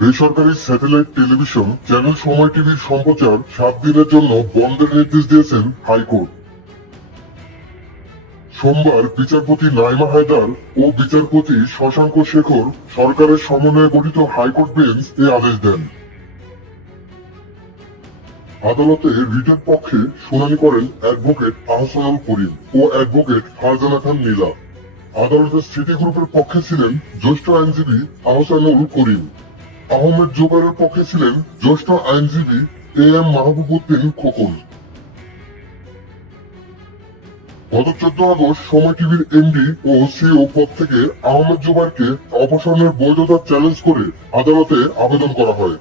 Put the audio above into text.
বেসরকারি satellite television channel সময় টিভির সম্প্রচার 7 দিনের জন্য বন্ধের নির্দেশ দিয়েছেন হাইকোর্ট। সোমবার বিচারপতি নাইমা হায়দার ও বিচারপতি শশাঙ্ক শেখর সরকারের সমন্বয়ে গঠিত হাইকোর্ট বেঞ্চ এ আদেশ দেন। আদালতে রিটের পক্ষে শুনানি করেন অ্যাডভোকেট আহসানুল করিম ও অ্যাডভোকেট ফারজানা খান নীলা। আদালতের সিটি গ্রুপের পক্ষে ছিলেন জ্যেষ্ঠ আইনজীবী আহসানুল করিম। আহমেদ জোবারের পক্ষে ছিলেন জ্যেষ্ঠ আইনজীবী এ এম মাহবুবউদ্দিন খোকন। গত 14 আগস্ট সময় টিভির এমডি ও সিও পদ থেকে আহমেদ জোবারকে অপসারণের বৈধতা চ্যালেঞ্জ করে আদালতে আবেদন করা হয়।